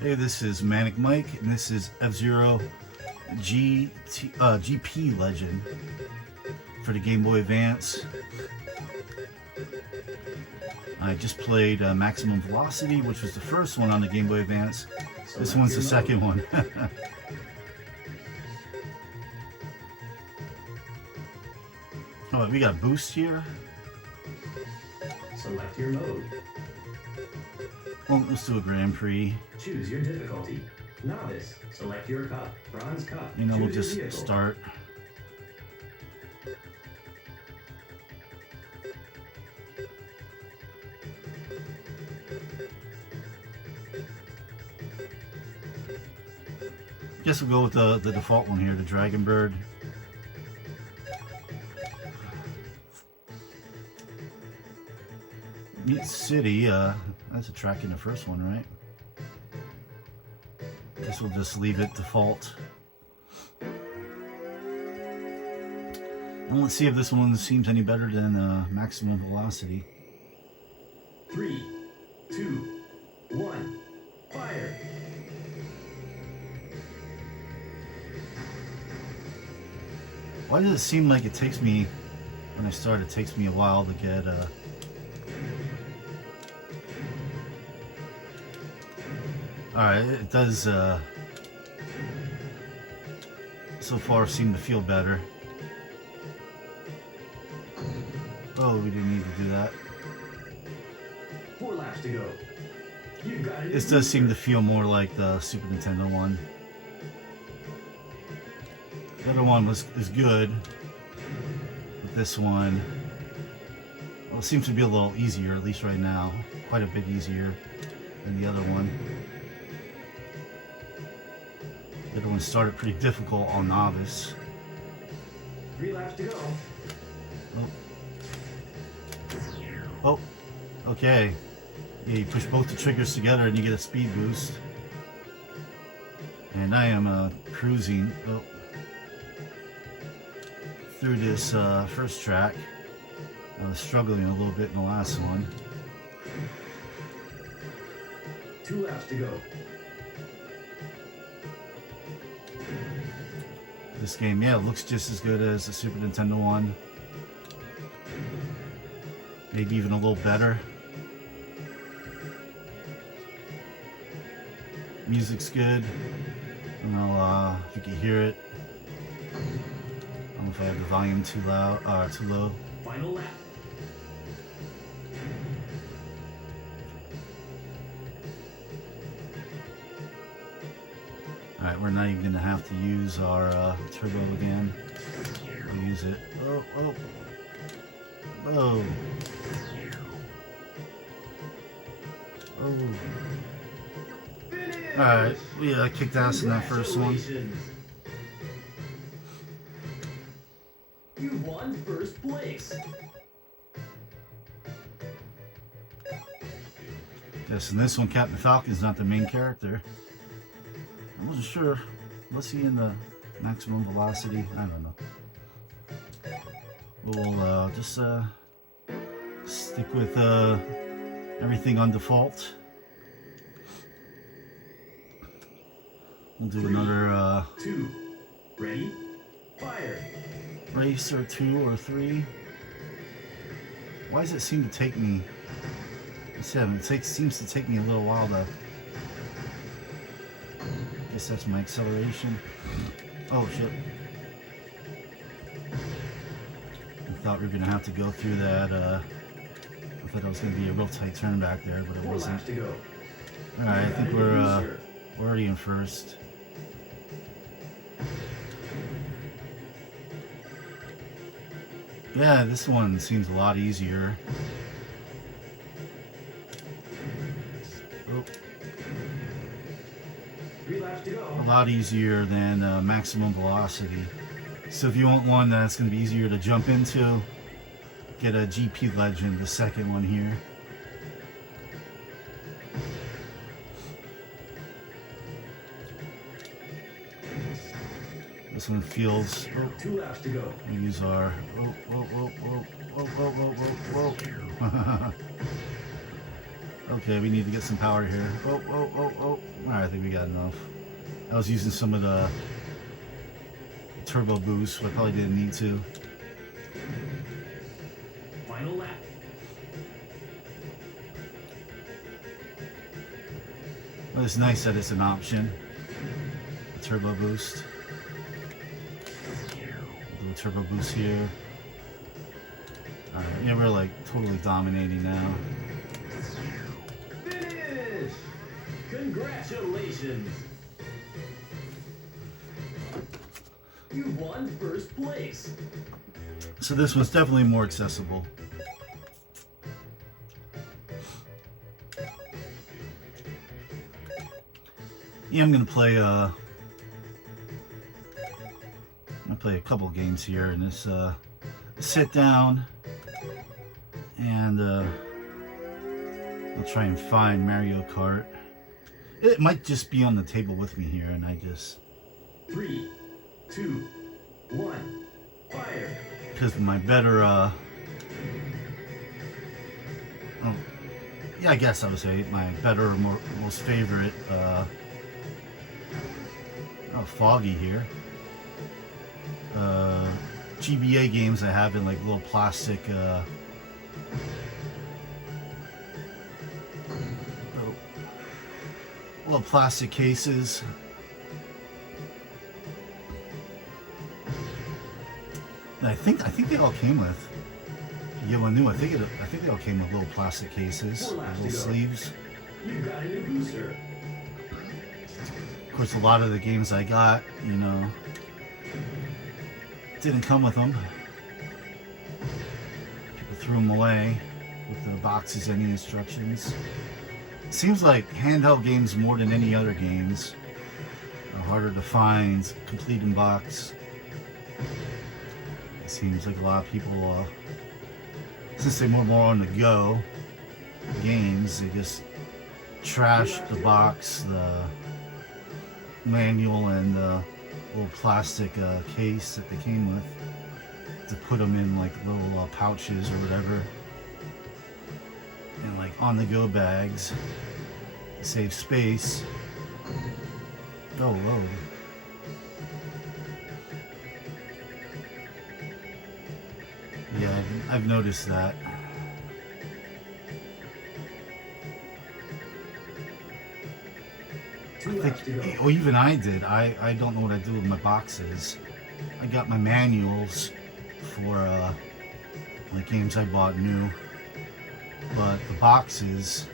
Hey, this is Manic Mike, and this is F-Zero GP Legend for the Game Boy Advance. I just played Maximum Velocity, which was the first one on the Game Boy Advance. This one's the second one. Oh, we got boost here. Select your mode. Well, let's do a Grand Prix. Choose your difficulty. Novice. Select your cup. Bronze cup. You know, we'll Choose your just vehicle. start. Guess we'll go with the default one here, the Dragon Bird. Meat City, that's a track in the first one, right? Guess we'll just leave it default. And let's see if this one seems any better than Maximum Velocity. 3, 2, 1. Fire. Why does it seem like it takes me, when I start, it takes me a while to get Alright, it does so far seem to feel better. Oh, we didn't need to do that. 4 laps to go. You've got it. This does seem to feel more like the Super Nintendo one. The other one is good, but this one, well, it seems to be a little easier, at least right now. Quite a bit easier than the other one. The other one started pretty difficult on Novice. 3 laps to go. Oh, okay. Yeah, you push both the triggers together and you get a speed boost. And I am cruising through this first track. I was struggling a little bit in the last one. 2 laps to go. This game, yeah, it looks just as good as the Super Nintendo one. Maybe even a little better. Music's good. I don't know if you can hear it. I don't know if I have the volume too loud or too low. Final lap. Alright, we're not even going to have to use our turbo again. We'll use it. Oh, oh. Oh. Oh. Alright, we kicked ass in that first one. You won first place. Yes, in this one, Captain Falcon's not the main character. I wasn't sure. Was he in the Maximum Velocity? I don't know. We'll just stick with everything on default. We'll do 3, another 2, ready, fire. race or 2 or 3. Why does it seem to take me? I said it seems to take me a little while to. I guess that's my acceleration. Oh shit! I thought we were gonna have to go through that. I thought it was gonna be a real tight turn back there, but it 4 wasn't. laps to go. Alright, I think we're already in first. Yeah, this one seems a lot easier. Oh, 3 laps to go. a lot easier than Maximum Velocity. So if you want one that's going to be easier to jump into, get a GP Legend, the second one here. This one feels. Oh, 2 laps to go. we use our. Oh, whoa, whoa, whoa, whoa, whoa, whoa, whoa, whoa. Okay, we need to get some power here. Oh, oh, oh, oh. Alright, I think we got enough. I was using some of the turbo boost, but I probably didn't need to. Final lap. But it's nice that it's an option. The turbo boost. Do a turbo boost here. Alright, yeah, we're like totally dominating now. Finish! Congratulations! You won first place. So this one's definitely more accessible. Yeah, I'm gonna play a couple games here in this sit down, and I'll try and find Mario Kart. It might just be on the table with me here, and I just 3, 2, 1, fire! because my better yeah, I guess I would say my better, most favorite foggy here. GBA games I have in like little plastic little plastic cases. I think they all came with. Yeah, well, new. I think they all came with little plastic cases, little sleeves. You got a new booster. Of course, a lot of the games I got, you know, didn't come with them. People threw them away with the boxes and the instructions. It seems like handheld games more than any other games are harder to find, complete in box. It seems like a lot of people, since they're more on the go games, they just trash the box, the manual, and the little plastic case that they came with to put them in like little pouches or whatever, and like on-the-go bags to save space. Oh, whoa. Yeah, I've noticed that. I think, well, even I did. I don't know what I do with my boxes. I got my manuals for the games I bought new, but the boxes,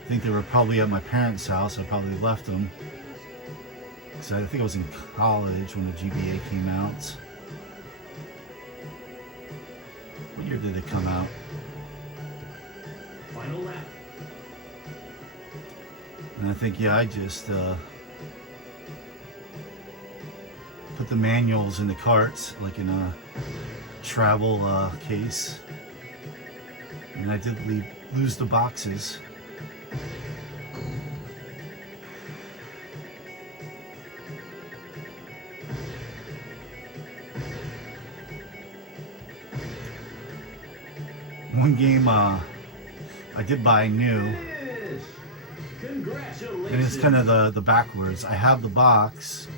I think they were probably at my parents' house. I probably left them. So I think I was in college when the GBA came out. What year did it come out? Final lap. And I think, yeah, I just put the manuals in the carts, like in a travel case. And I did lose the boxes. One game I did buy new, and it's kind of the backwards. I have the box,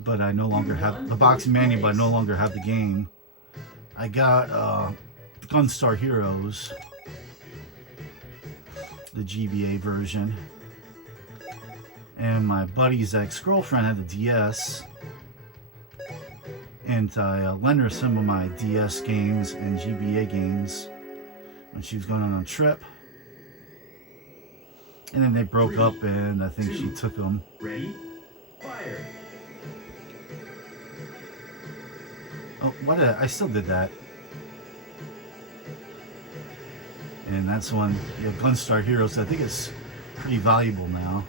but I no longer have the box menu, but I no longer have the game. I got Gunstar Heroes, the GBA version, and my buddy's ex-girlfriend had the DS, and I lent her some of my DS games and GBA games when she was going on a trip. And then they broke up, and I think she took them. Ready? Fire! Oh, what I still did that. And that's one, yeah, Gunstar Heroes. I think it's pretty valuable now.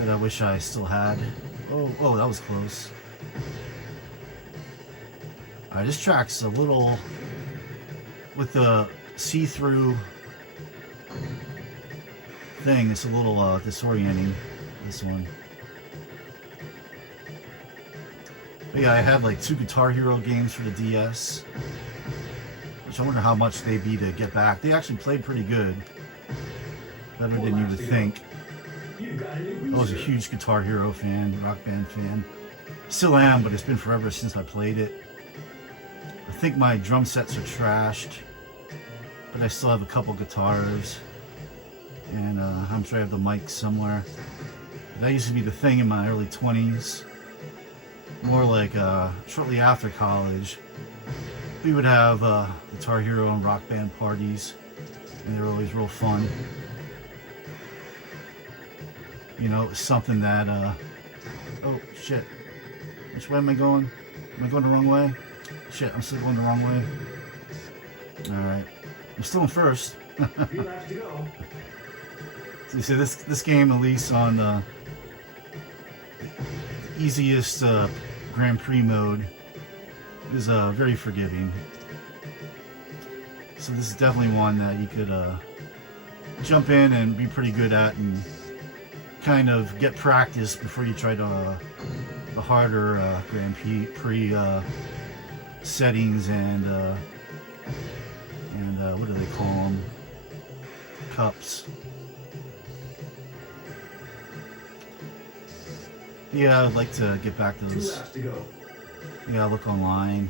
That I wish I still had. Oh, that was close. Alright, this track's a little, with the see-through thing, it's a little disorienting, this one. But yeah, I had like 2 Guitar Hero games for the DS, which I wonder how much they'd be to get back. They actually played pretty good, better than you would think. I was a huge Guitar Hero fan, Rock Band fan. Still am, but it's been forever since I played it. I think my drum sets are trashed, but I still have a couple guitars, and I'm sure I have the mic somewhere. That used to be the thing in my early 20s. More like shortly after college, we would have Guitar Hero and Rock Band parties, and they were always real fun. You know, it was something that, oh shit, which way am I going? Am I going the wrong way? Shit, I'm still going the wrong way. Alright, I'm still in first. So you see, this game, at least on the easiest Grand Prix mode, is very forgiving. So this is definitely one that you could jump in and be pretty good at and kind of get practice before you try the harder Grand Prix settings and what do they call them? Cups. Yeah, I'd like to get back to those. Yeah, look online.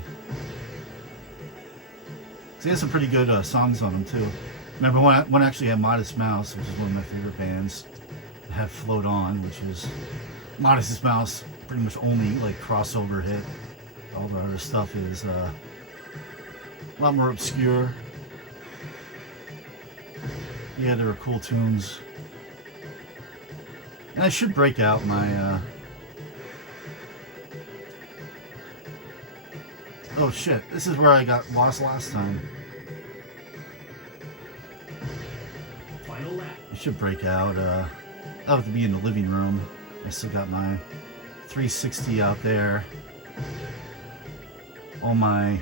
So he has some pretty good songs on them too. Remember one actually had Modest Mouse, which is one of my favorite bands. It had Float On, which is Modest Mouse, pretty much only like crossover hit. All the other stuff is a lot more obscure. Yeah, there were cool tunes. And I should break out my oh shit, this is where I got lost last time. I should break out. I'll have to be in the living room. I still got my 360 out there. All my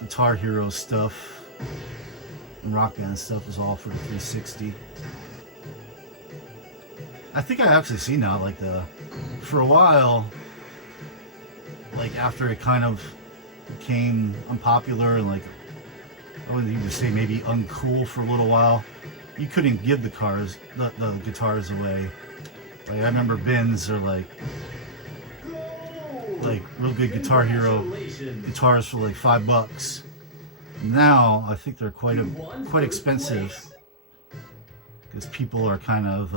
Guitar Hero stuff and Rock Band stuff is all for the 360. I think I actually see now, like for a while, like after it kind of became unpopular and like, I would even say maybe uncool for a little while, you couldn't give the guitars away. Like I remember bins are like real good Guitar Hero guitars for like $5. Now I think they're quite expensive because people are kind of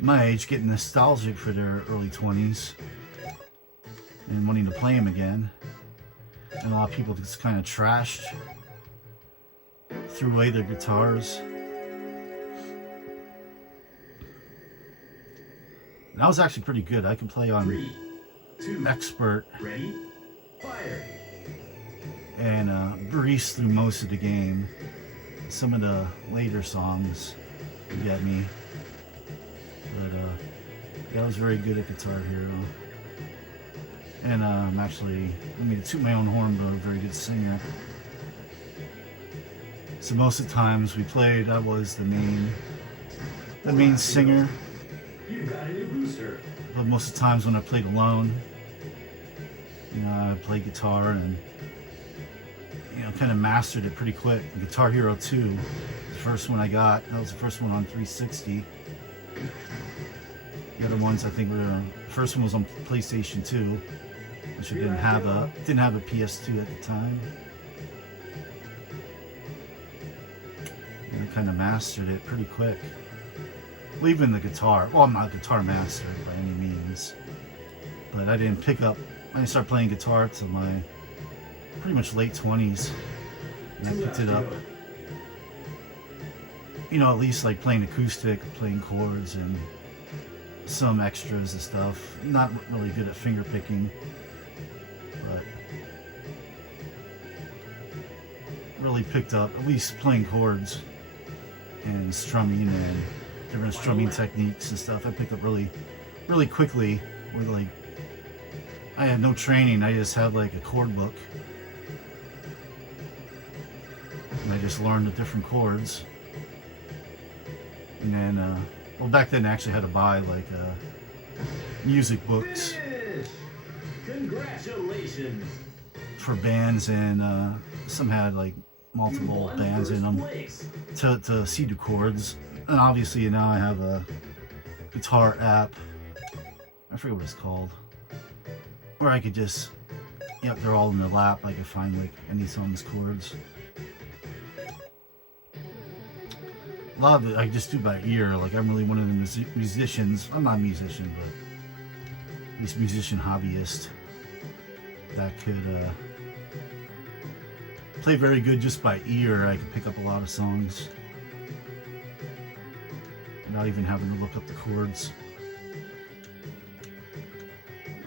my age getting nostalgic for their early 20s and wanting to play them again. And a lot of people just kind of trashed, threw away their guitars. And that was actually pretty good. I can play on 3, 2, Expert ready, fire. And breeze through most of the game. Some of the later songs get me. But yeah, I was very good at Guitar Hero. And I'm actually, I mean, to toot my own horn, but I'm a very good singer. So most of the times we played, I was the main singer. You got a new booster. But most of the times when I played alone, you know, I played guitar and, you know, kind of mastered it pretty quick. Guitar Hero 2, the first one I got, that was the first one on 360. The other ones I think were, the first one was on PlayStation 2, which I didn't have a PS2 at the time. And I kind of mastered it pretty quick. Well, even the guitar, well, I'm not a guitar master by any means, but I didn't I didn't start playing guitar till my pretty much late 20s, and I picked it up. You know, at least like playing acoustic, playing chords, and some extras and stuff. Not really good at finger picking, but really picked up at least playing chords and strumming and different strumming techniques and stuff. I picked up really quickly. With like, I had no training. I just had like a chord book, and I just learned the different chords. And then, well, back then I actually had to buy like music books Finish! Congratulations! for bands, and some had like You multiple won bands in first them place. to see the chords. And obviously now I have a guitar app. I forget what it's called. Where I could just, yep, they're all in the lap. I could find like any song's chords. A lot of it I just do by ear. Like I'm really one of the musicians. I'm not a musician, but at least musician hobbyist that could play very good just by ear. I could pick up a lot of songs without even having to look up the chords.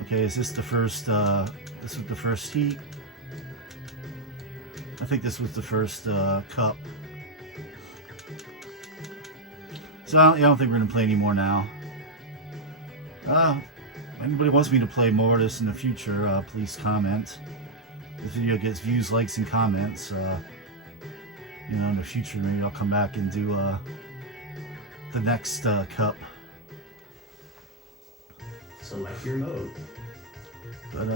Okay, is this the first? This was the first heat. I think this was the first cup. So I don't think we're gonna play anymore now. Anybody wants me to play more of this in the future, please comment. This video gets views, likes, and comments. You know, in the future, maybe I'll come back and do the next cup. Select your mode. But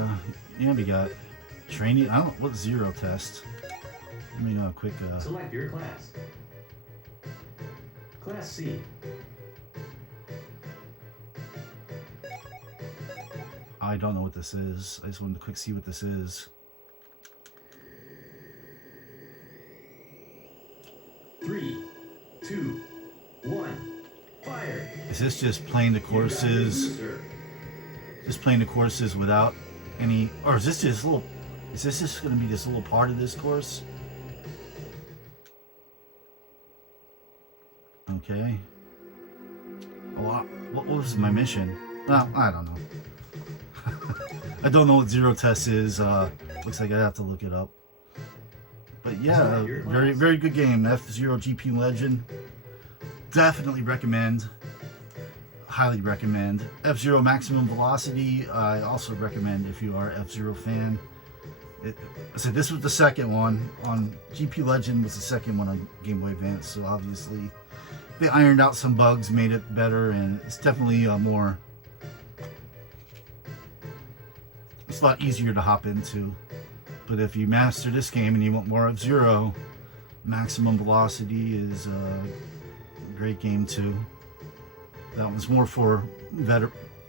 yeah, we got training. I don't know what zero test. Let me know a quick. Select your class. Class C. I don't know what this is. I just wanted to quick see what this is. 3, 2, 1, fire! Is this just playing the courses? Just playing the courses without any, or is this just a little? Is this just going to be this little part of this course? Okay. Oh, what was my mission? Well, I don't know. I don't know what zero test is. Looks like I have to look it up. But yeah, very good game. F-Zero GP Legend. Definitely recommend. Highly recommend. F-Zero Maximum Velocity. I also recommend if you are an F-Zero fan. So this was the second one on GP Legend. Was the second one on Game Boy Advance. So obviously they ironed out some bugs, made it better, and it's definitely more. It's a lot easier to hop into. But if you master this game and you want more F-Zero, Maximum Velocity is a great game too. That one's more for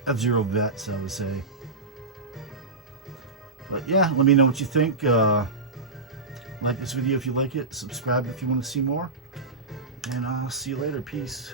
F-Zero vets, I would say. But yeah, let me know what you think. Like this video if you like it. Subscribe if you want to see more. And I'll see you later. Peace.